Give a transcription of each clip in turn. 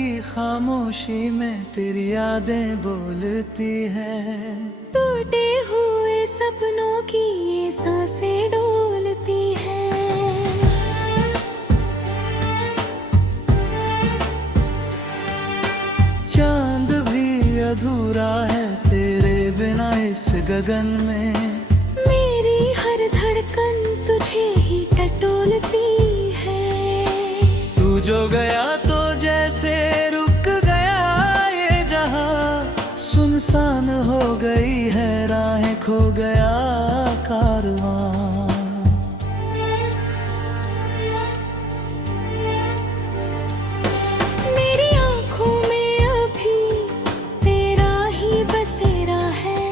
की खामोशी में तेरी यादें बोलती है। टूटे हुए सपनों की ये सांसें डोलती है। चांद भी अधूरा है तेरे बिना इस गगन में। मेरी हर धड़कन तुझे ही टटोलती है। तू जो गया तो जैसे रुक गया ये जहां, सुनसान हो गई है राहें, खो गया कारवां। मेरी आंखों में अभी तेरा ही बसेरा है।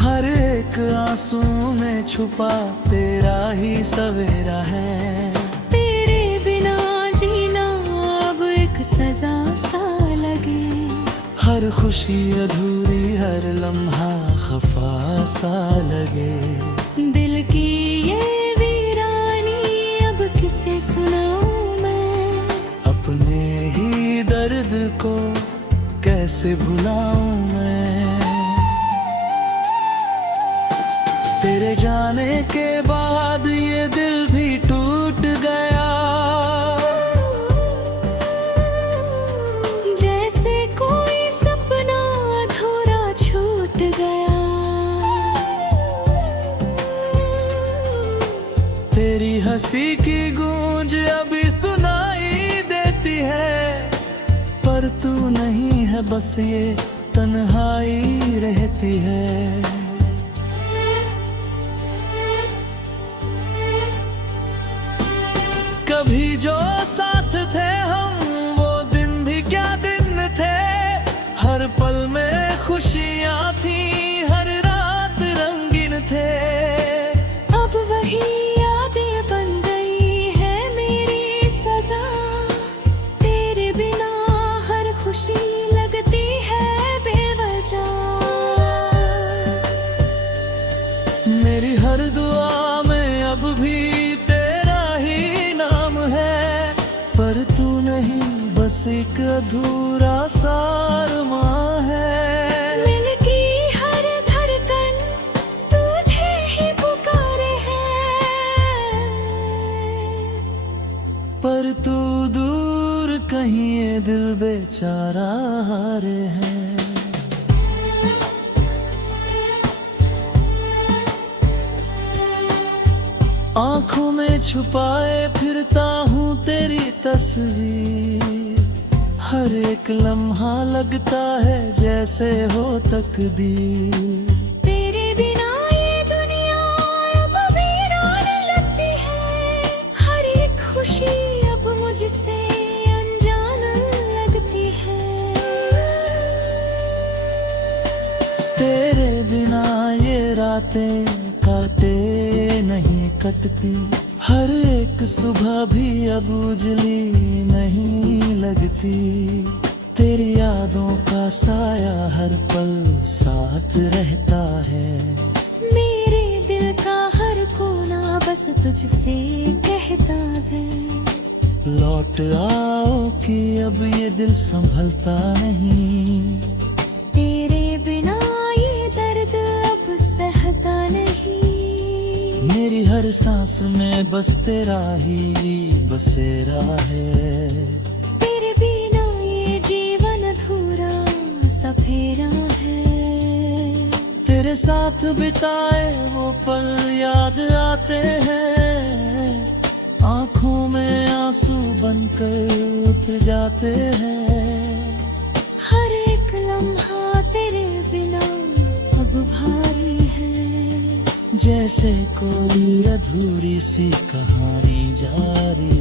हर एक आंसू में छुपा तेरा ही सवेरा है। तेरे बिना जीना अब एक सजा सा लगे। हर खुशी अधूरी, हर लम्हा खफा सा लगे। दिल की ये वीरानी अब किसे सुनाऊं मैं। अपने ही दर्द को कैसे भुलाऊं मैं। तेरे जाने के बाद ये दिल भी टूट गया। जैसे कोई सपना अधूरा छूट गया। तेरी हंसी की गूंज अभी सुनाई देती है, पर तू नहीं है बस ये तन्हाई रहती है। कभी जो साथ थे हम वो दिन भी क्या दिन थे। हर पल में खुशियाँ थी, हर रात रंगीन थे। अब वही यादें बन गई है मेरी सजा। तेरे बिना हर खुशी लगती है बेवजह। मेरी हर दुआ में अब भी तेरा ही नाम है, पर तू नहीं बस एक अधूरा सा अरमां है। दिल की हर धड़कन तुझे ही पुकारे है। पर तू दूर कहीं ये दिल बेचारा हारे है। आंखों में छुपाए फिरता हूँ तेरी तस्वीर। हर एक लम्हा लगता है जैसे हो तकदीर। तेरे बिना ये दुनिया अब वीरान लगती है। हर एक खुशी अब मुझसे अनजान लगती है। तेरे बिना ये रातें काटे नहीं कटती। हर एक सुबह भी अब उजली नहीं लगती। तेरी यादों का साया हर पल साथ रहता है। मेरे दिल का हर कोना बस तुझसे कहता है। लौट आओ कि अब ये दिल संभलता नहीं। तेरे बिना ये दर्द अब सहता नहीं। मेरी हर सांस में बस तेरा ही बसेरा है। तेरे बिना ये जीवन अधूरा सफेरा है। तेरे साथ बिताए वो पल याद आते हैं। आंखों में आंसू बनकर उतर जाते हैं। हर एक लम्हा तेरे बिना अब भारी है। जैसे कोई अधूरी सी कहानी जारी।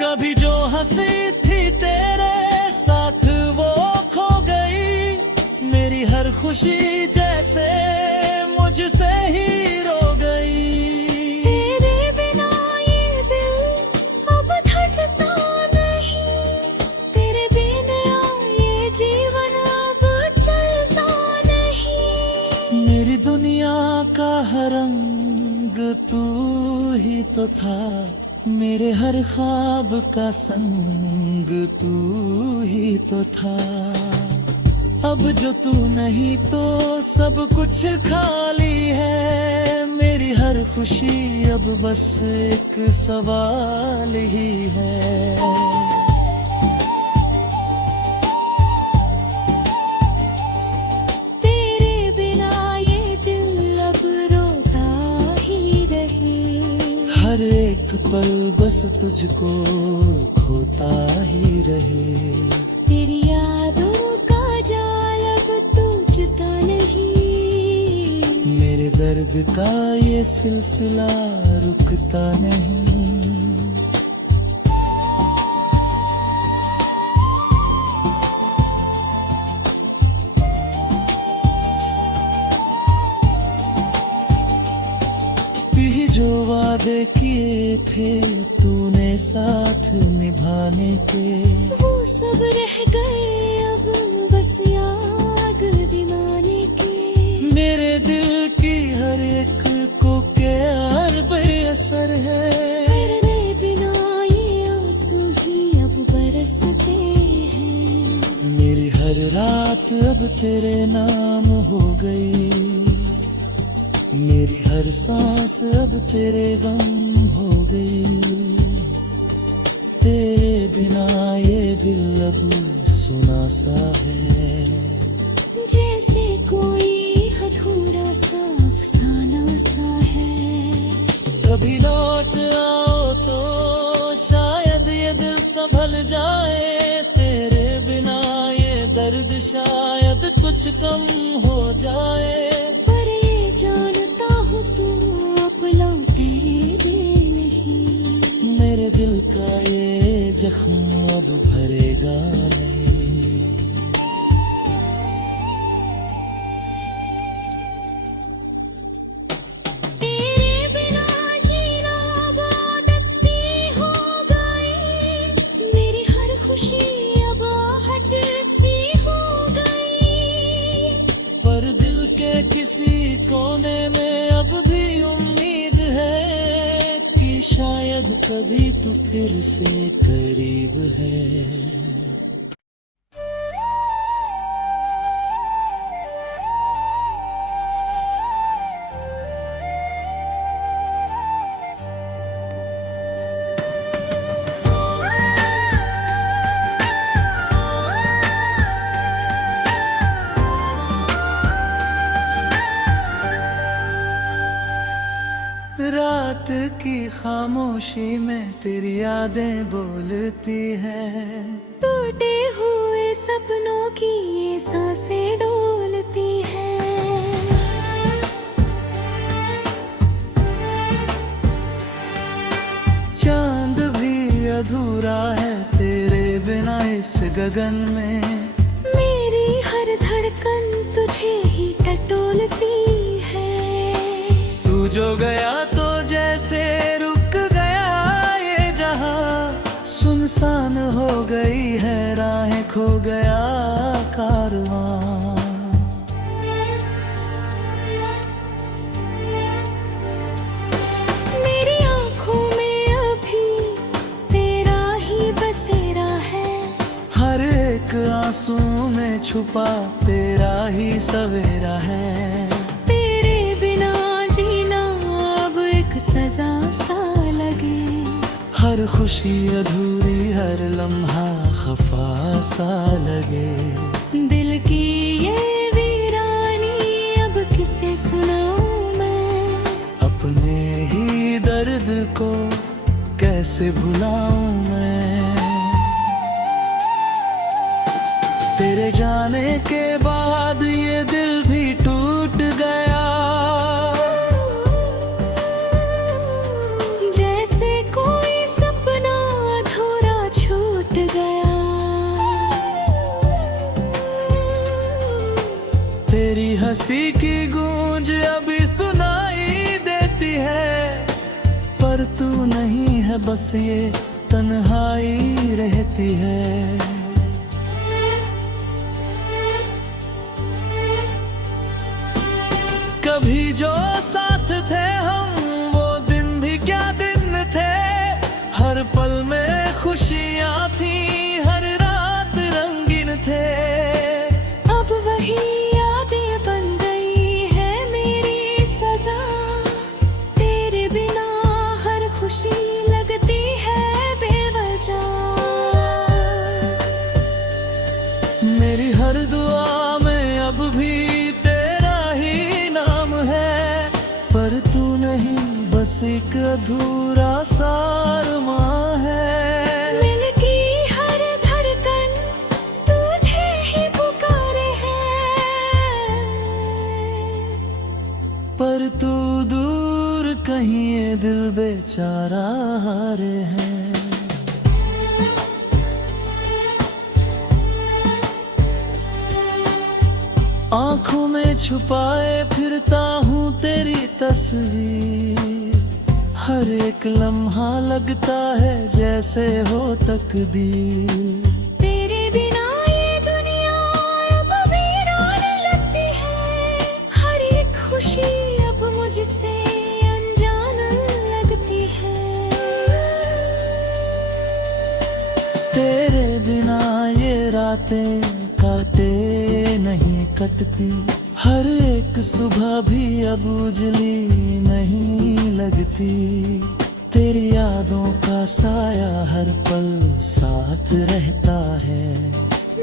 कभी जो हंसी थी तेरे साथ वो खो गई। मेरी हर खुशी जैसे मुझसे ही रो गई। तेरे बिना ये दिल अब धड़कता नहीं। तेरे बिना ये जीवन अब चलता नहीं। मेरी दुनिया का हर रंग तू था, मेरे हर ख्वाब का संग तू ही तो था। अब जो तू नहीं तो सब कुछ खाली है, मेरी हर खुशी अब बस एक सवाल ही है। तेरे बिना ये दिल अब रोता ही रहे, हर एक पल बस तुझको खोता ही रहे। तेरी यादों का जाल अब टूटता नहीं, मेरे दर्द का ये सिलसिला रुकता नहीं। जो वादे किए थे तूने साथ निभाने के, वो सब रह गए अब बस याद दिमाने के। मेरे दिल की हर एक को प्यार बेअसर है, तेरे बिना ये आंसू ही अब बरसते हैं। मेरी हर रात अब तेरे नाम हो गई, मेरी हर सांस अब तेरे गम हो गई। तेरे बिना ये दिल अब सुना सा है, जैसे कोई अधूरा सा अफसाना सा है। कभी लौट आओ तो शायद ये दिल संभल जाए, तेरे बिना ये दर्द शायद कुछ कम हो जाए। पर ये जानता हूँ तू अब लौटेगी नहीं, मेरे दिल का ये जख्म अब भरेगा नहीं। तेरे बिना जीना अब आदत सी हो गई, मेरी हर खुशी अब आहट सी हो गई। पर दिल के किसी कोने में अब भी उम्मीद है कि शायद कभी तू फिर से करीब है। रात की खामोशी में तेरी यादें बोलती है, टूटे हुए सपनों की ये सांसें डोलती हैं। चांद भी अधूरा है तेरे बिना इस गगन में, मेरी हर धड़कन तुझे ही टटोलती है। तू जो गया तो जैसे रुक गया ये जहां, सुनसान हो गई है राहें, खो गया कारवां। मेरी आँखों में अभी तेरा ही बसेरा है, हर एक आंसू में छुपा तेरा ही सवेरा है। तेरे बिना जीना अब एक सजा सा लगे, हर खुशी अधूरी हर लम्हा खफा सा लगे। दिल की ये वीरानी अब किसे सुनाऊं मैं, अपने ही दर्द को कैसे भुलाऊं मैं। तेरे जाने के बाद ये दिल भी टूट गया, जैसे कोई सपना अधूरा छूट गया। तेरी हंसी की गूंज अभी सुनाई देती है, पर तू नहीं है बस ये तन्हाई रहती है। कभी जो साथ थे हम वो दिन भी क्या दिन मेरी हर दुआ में अब भी तेरा ही नाम है, पर तू नहीं बस एक अधूरा सा अरमां है। दिल की हर धड़कन तुझे ही पुकारे है, पर तू दूर कहीं ये दिल बेचारा हारे है। आंखों में छुपाए फिरता हूँ तेरी तस्वीर, हर एक लम्हा लगता है जैसे हो तकदीर। तेरे बिना ये दुनिया अब वीरान लगती है, हर एक खुशी अब मुझसे अनजान लगती है। तेरे बिना ये रातें काटे नहीं कटती, हर एक सुबह भी अब उजली नहीं लगती। तेरी यादों का साया हर पल साथ रहता है,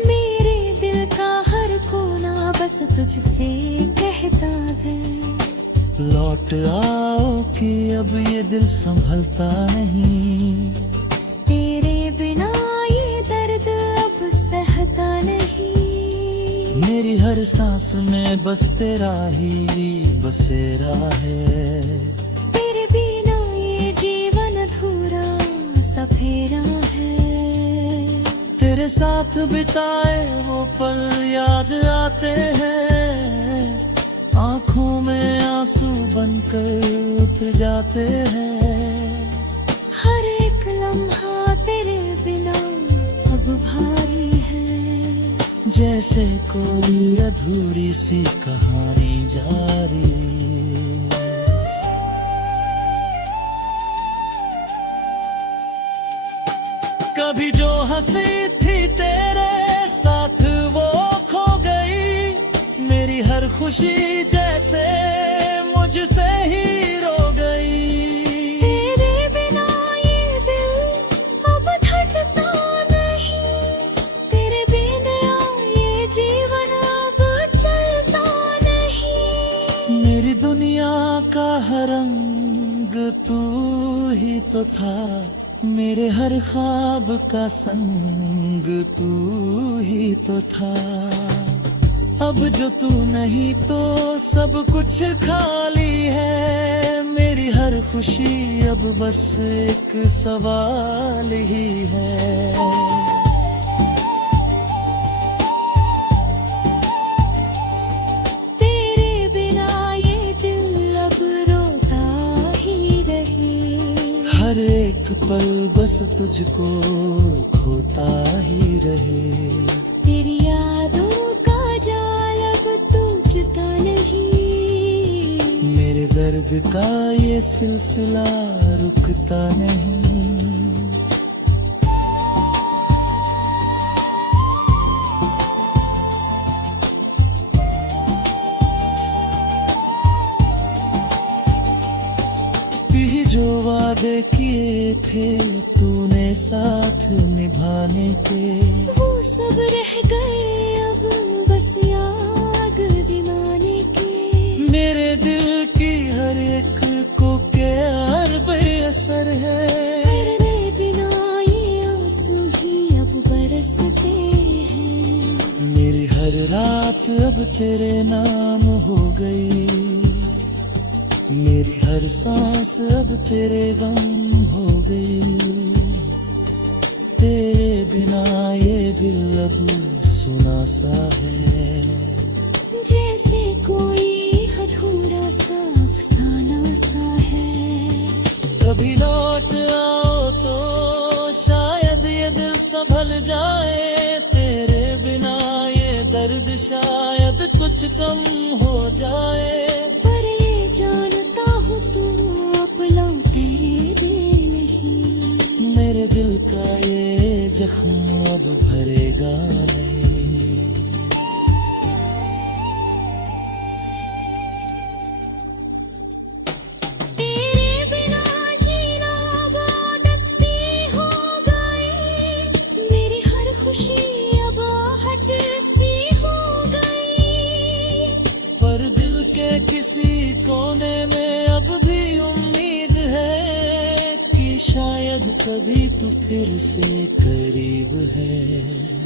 मेरे दिल का हर कोना बस तुझसे कहता है। लौट आओ कि अब ये दिल संभलता नहीं, तेरे बिना ये दर्द अब सहता नहीं। मेरी हर सांस में बस तेरा ही बसेरा है, तेरे बिना ये जीवन अधूरा सा फेरा है। तेरे साथ बिताए वो पल याद आते हैं, आंखों में आंसू बनकर उतर जाते हैं। हर एक लम्हा तेरे बिना अब भारी है, जैसे कोई अधूरी सी कहानी जारी। कभी जो हंसी थी तेरे साथ वो खो गई, मेरी हर खुशी जैसे मुझसे ही रो गई। तेरे बिना ये दिल अब धड़कता नहीं, तेरे बिना ये जीवन अब चलता नहीं। मेरी दुनिया का हर रंग तू ही तो था, मेरे हर ख्वाब का संग तू ही तो था। अब जो तू नहीं तो सब कुछ खाली है, मेरी हर खुशी अब बस एक सवाल ही है। तेरे बिना ये दिल अब रोता ही रहे, हर एक पल बस तुझको खोता ही रहे। तेरी यादों का जाल अब टूटता नहीं, मेरे दर्द का ये सिलसिला रुकता नहीं। जो वादे किए थे तूने साथ निभाने के, वो सब रह गए अब बस याद दिमाने के। मेरे दिल की हर एक को क्या बेअसर है, तेरे बिना ये आंसू ही अब बरसते हैं। मेरी हर रात अब तेरे नाम हो गई, मेरी हर सांस अब तेरे गम हो गई। तेरे बिना ये दिल अब सुना सा है, जैसे कोई अधूरा सा अफसाना सा है। कभी लौट आओ तो शायद ये दिल संभल जाए, तेरे बिना ये दर्द शायद कुछ कम हो जाए। पर ये जानता हूँ तू अब लौटे दे नहीं, मेरे दिल का ये जख्म अब भरेगा नहीं। तेरे बिना जीना अब आदत सी हो गई, मेरी हर खुशी अब आहट सी किसी कोने में अब भी उम्मीद है कि शायद कभी तू फिर से करीब है।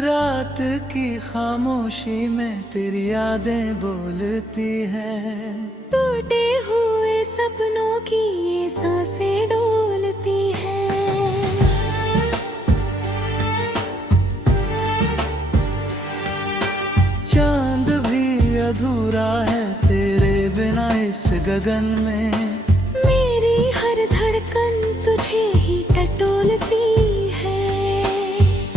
रात की खामोशी में तेरी यादें बोलती है, टूटे हुए सपनों की ये सांसें डोलती है। चांद भी अधूरा है तेरे बिना इस गगन में, मेरी हर धड़कन तुझे ही टटोलती है।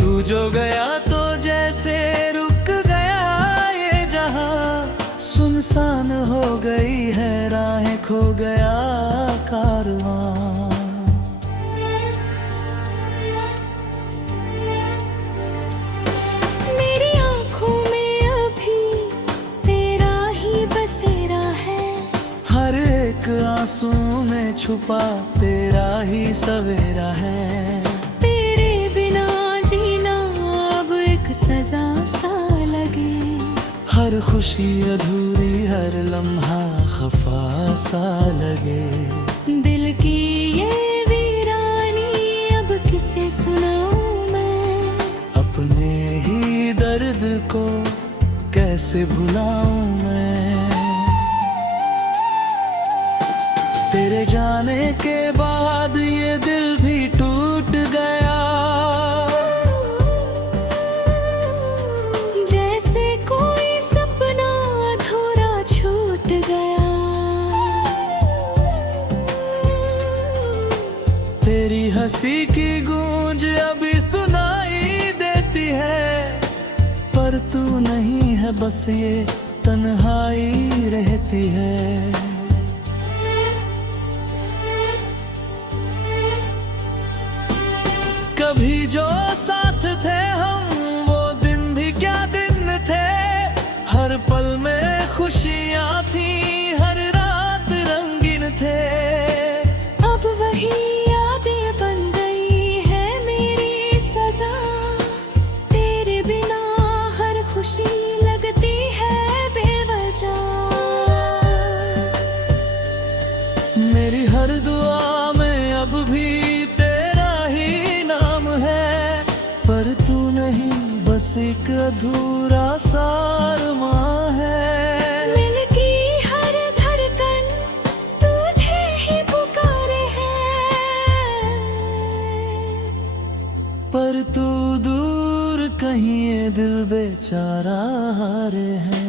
तू जो गया तो जैसे रुक गया ये जहां, सुनसान हो गई है राहें, खो गया कारवां। मेरी आँखों में अभी तेरा ही बसेरा है, हर एक आंसू में छुपा तेरा ही सवेरा है। सजा सा लगे, हर खुशी अधूरी, हर लम्हा खफा सा लगे। दिल की ये वीरानी अब किसे सुनाऊं मैं, अपने ही दर्द को कैसे भुलाऊं मैं। तेरे जाने के बाद ये दिल भी टूट गया, तेरी हंसी की गूंज अभी सुनाई देती है, पर तू नहीं है बस ये तन्हाई रहती है। कभी जो साथ थे हम वो दिन भी क्या दिन थे, हर पल में खुशियाँ थी, हर रात रंगीन थे। अब वही मेरी हर दुआ में अब भी तेरा ही नाम है, पर तू नहीं बस एक अधूरा सा अरमां है। दिल की हर धड़कन तुझे ही पुकारे है, पर तू दूर कहीं ये दिल बेचारा हारे है।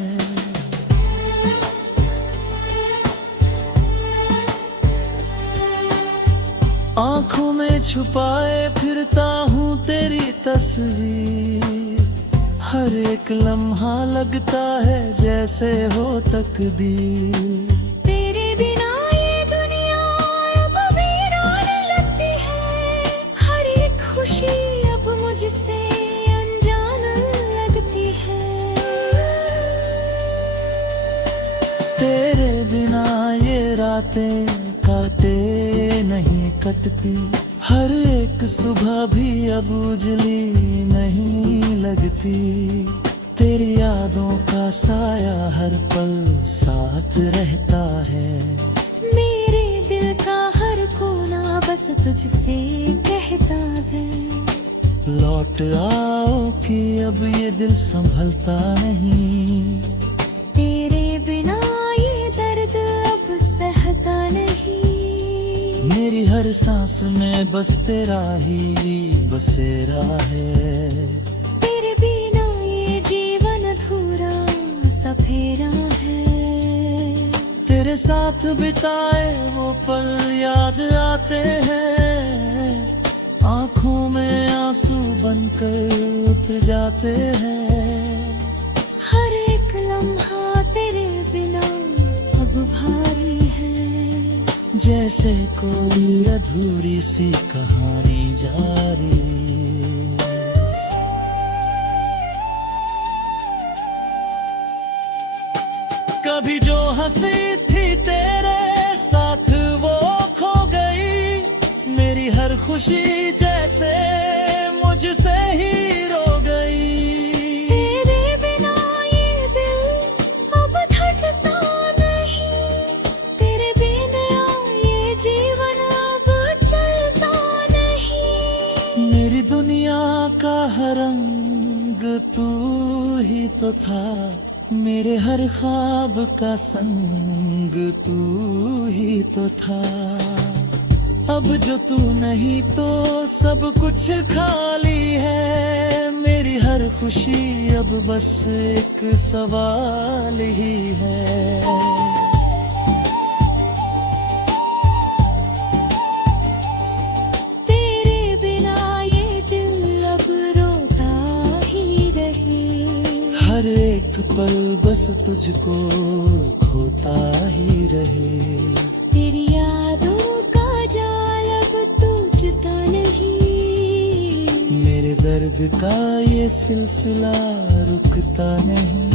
आँखों में छुपाए फिरता हूँ तेरी तस्वीर, हर एक लम्हा लगता है जैसे हो तकदीर। तेरे बिना ये दुनिया अब वीरान लगती है, हर एक खुशी अब मुझसे अनजान लगती है। तेरे बिना ये रातें काटे नहीं कटती, हर एक सुबह भी अब उजली नहीं लगती। तेरी यादों का साया हर पल साथ रहता है, मेरे दिल का हर कोना बस तुझसे कहता है। लौट आओ कि अब ये दिल संभलता नहीं, तेरे बिना ये दर्द अब सहता नहीं। मेरी हर सांस में बस तेरा ही बसेरा है, तेरे बिना ये जीवन अधूरा सा फेरा है। तेरे साथ बिताए वो पल याद आते हैं, आँखों में आंसू बनकर उतर जाते हैं। हर एक लम्हा तेरे बिना अब भारी है, जैसे कोई अधूरी सी कहानी जारी। कभी जो हंसी थी तेरे साथ वो खो गई, मेरी हर खुशी जैसे मुझसे ही रो गई। तेरे बिना ये दिल अब धड़कता नहीं, तेरे बिना ये जीवन अब चलता नहीं। मेरी दुनिया का हर रंग तू ही तो था, मेरे हर ख्वाब का संग तू ही तो था। अब जो तू नहीं तो सब कुछ खाली है, मेरी हर खुशी अब बस एक सवाल ही है। तेरे बिना ये दिल अब रोता ही रहे, हर एक पल बस तुझको खोता ही रहे। तेरी यादों का जाल अब टूटता नहीं, मेरे दर्द का ये सिलसिला रुकता नहीं।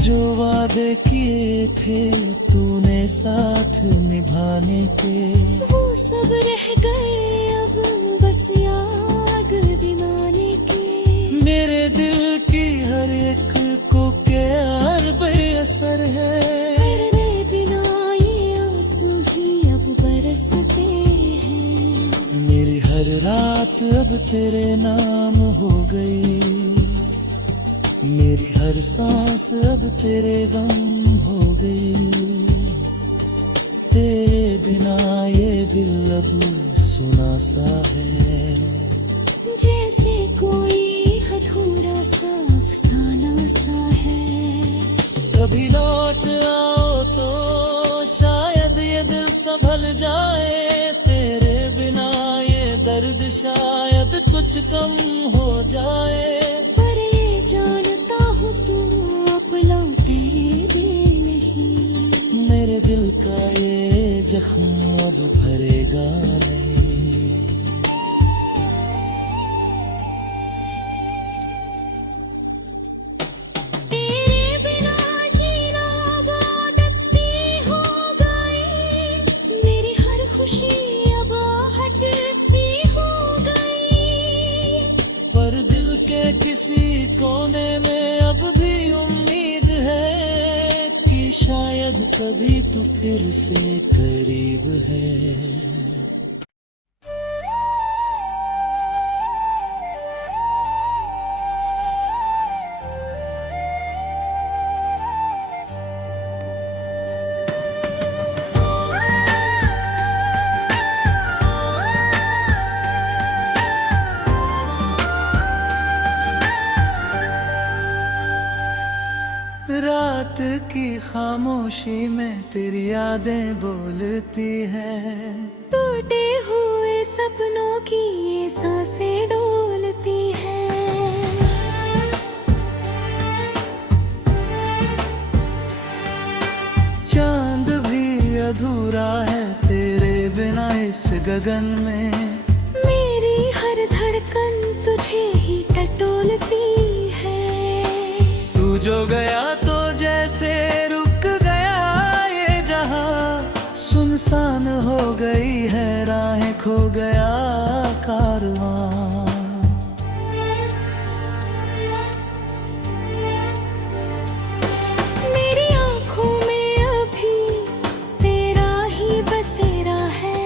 जो वादे किए थे तूने साथ निभाने के, वो सब रह गए अब बस याद दिवाने के। मेरे दिल की हर एक को प्यार बेअसर है, तेरे बिना ये आंसू ही अब बरसते हैं। मेरी हर रात अब तेरे नाम हो गई, मेरी हर सांस अब तेरे गम हो गई। तेरे बिना ये दिल अब सुना सा है, जैसे कोई अधूरा सा अफसाना सा है। कभी लौट आओ तो शायद ये दिल संभल जाए, तेरे बिना ये दर्द शायद कुछ कम हो जाए। पर ये जानता हूँ तू अब लौटेगी नहीं, मेरे दिल का ये जख्म अब भरेगा नहीं। तेरे बिना जीना अब आदत सी हो गई, मेरी हर खुशी अब आहट सी हो गई। पर दिल के किसी कोने में अब भी उम्मीद है कि शायद कभी तू फिर से करीब है। रात की खामोशी में तेरी यादें बोलती है, टूटे हुए सपनों की ये सांसें डोलती हैं। चांद भी अधूरा है तेरे बिना इस गगन में, मेरी हर धड़कन तुझे ही टटोलती है। तू जो गया तो जैसे रुक गया ये जहां, सुनसान हो गई है राहें, खो गया कारवां। मेरी आँखों में अभी तेरा ही बसेरा है,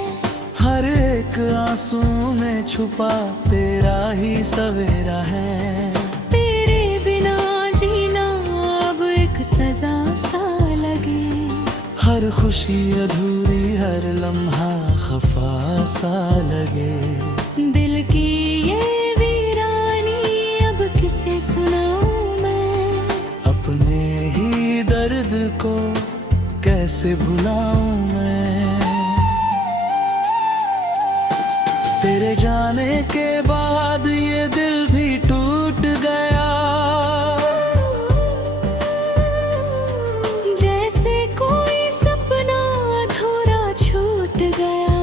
हर एक आंसू में छुपा तेरा ही सवेरा है। तेरे बिना जीना अब एक सजा सा लगे, हर खुशी अधूरी हर लम्हा खफा सा लगे। दिल की ये वीरानी अब किसे सुनाऊं मैं, अपने ही दर्द को कैसे भुलाऊं मैं। तेरे जाने के बाद ये दिल भी टूट गया, जैसे कोई सपना अधूरा छूट गया।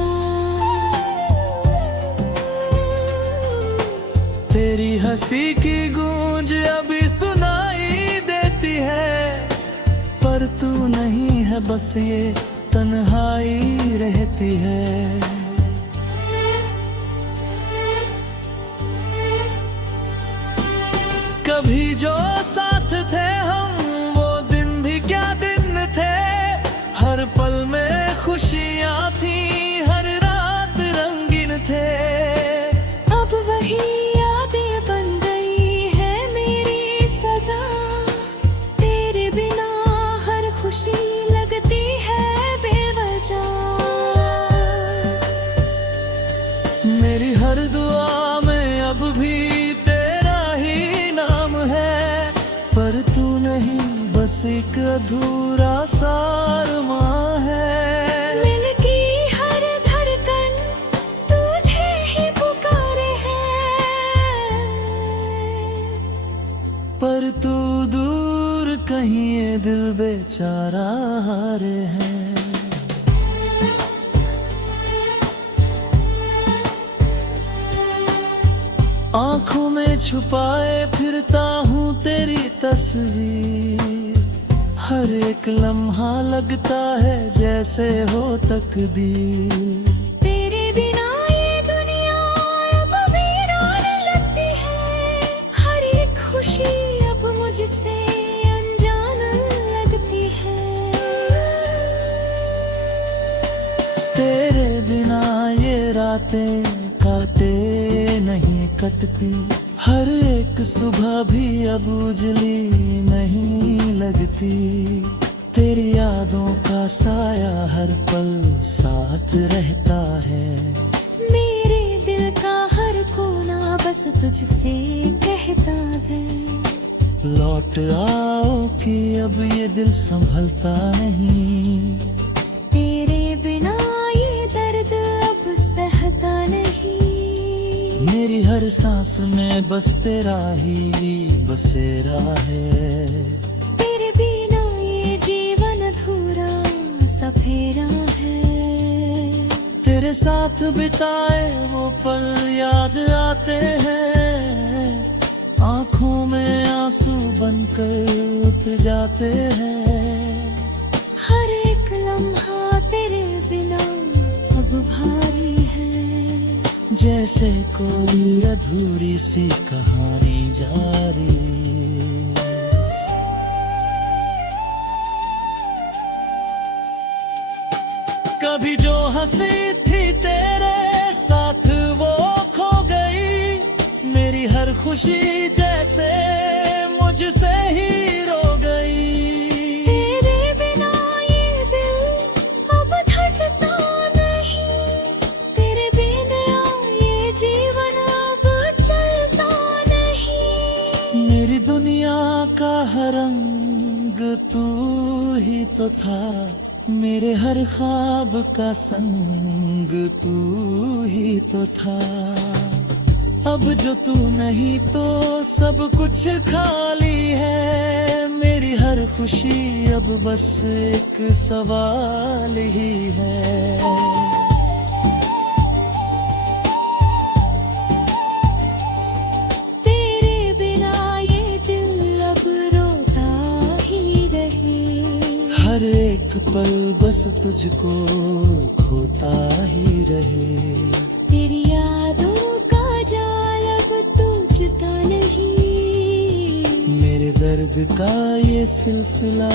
तेरी हंसी की गूंज अभी सुनाई देती है, पर तू नहीं है, बस ये तन्हाई रहती है। कभी जो साथ थे हम, वो दिन भी क्या दिन थे। हर पल में खुशियाँ थी, हर रात रंगीन थे। अब वही यादें बन गई है मेरी सजा, तेरे बिना हर खुशी लगती है बेवजह। मेरी हर दुआ में अब भी तेरा ही नाम है, पर तू नहीं, बस एक अधूरा सा अरमां है। दिल की हर धड़कन तुझे ही पुकारे है, पर तू दूर कहीं ये दिल बेचारा हारे है। आँखों में छुपाए फिरता हूँ तेरी तस्वीर, हर एक लम्हा लगता है जैसे हो तकदीर। तेरे बिना ये दुनिया अब वीरान लगती है, हर एक खुशी अब मुझसे अनजान लगती है। तेरे बिना ये रातें काटे नहीं कटती, हर एक सुबह भी अब उजली नहीं लगती। तेरी यादों का साया हर पल साथ रहता है, मेरे दिल का हर कोना बस तुझसे कहता है। लौट आओ कि अब ये दिल संभलता नहीं, तेरे बिना ये दर्द अब सहता नहीं। मेरी हर सांस में बस तेरा ही बसेरा है, तेरे बिना ये जीवन अधूरा सा फेरा है। तेरे साथ बिताए वो पल याद आते हैं, आंखों में आंसू बनकर उतर जाते हैं। हर एक लम्हा तेरे बिना अब भारी है, जैसे कोई अधूरी सी कहानी जारी। कभी जो हंसी थी तेरे साथ वो खो गई, मेरी हर खुशी जैसे मुझसे ही रो गई। तेरे बिना ये दिल अब धड़कता नहीं, तेरे बिना ये जीवन अब चलता नहीं। मेरी दुनिया का हर रंग तू ही तो था, मेरे हर ख्वाब का संग तू ही तो था। अब जो तू नहीं तो सब कुछ खाली है, मेरी हर खुशी अब बस एक सवाल ही है। तेरे बिना ये दिल अब रोता ही रहे, हर एक पल बस तुझको खोता ही रहे। तेरी यादों का जाल अब टूटता नहीं, मेरे दर्द का ये सिलसिला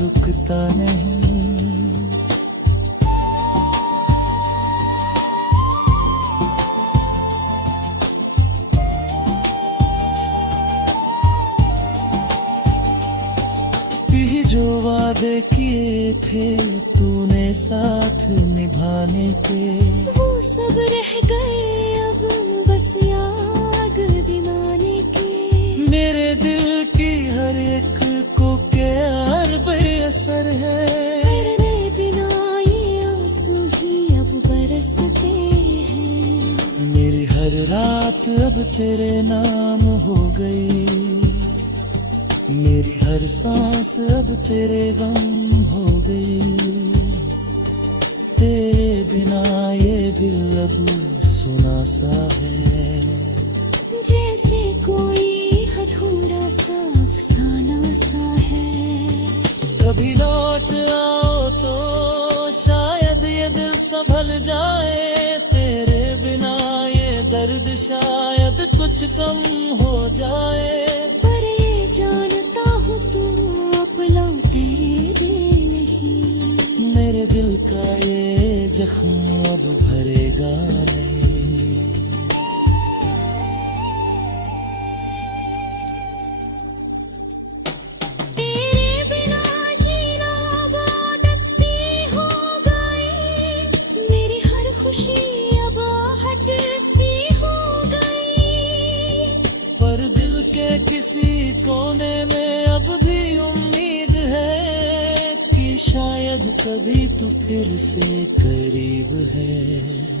रुकता नहीं। भी जो वादे किए थे तूने साथ निभाने के, वो सब रह गए अब बस याद दिमाने के। मेरे दिल की हर एक को प्यार बेअसर है, तेरे बिना ये आंसू ही अब बरसते हैं। हर रात अब तेरे नाम हो गई, मेरी हर सांस अब तेरे गम हो गई। तेरे बिना ये दिल अब सुना सा है, जैसे कोई अधूरा सा अफसाना सा है। कभी लौट आओ तो शायद ये दिल संभल जाए, तेरे बिना ये दर्द शायद कुछ कम हो जाए। पर ये जानता हूँ तू अब लौटेगा नहीं, मेरे दिल का ये जख्म अब भरेगा नहीं। तेरे बिना जीना अब आदत सी हो गई, मेरी हर खुशी अब आहट सी हो गई। पर दिल के किसी कोने में अब भी उम्मीद है कि शायद कभी तू फिर से करीब है।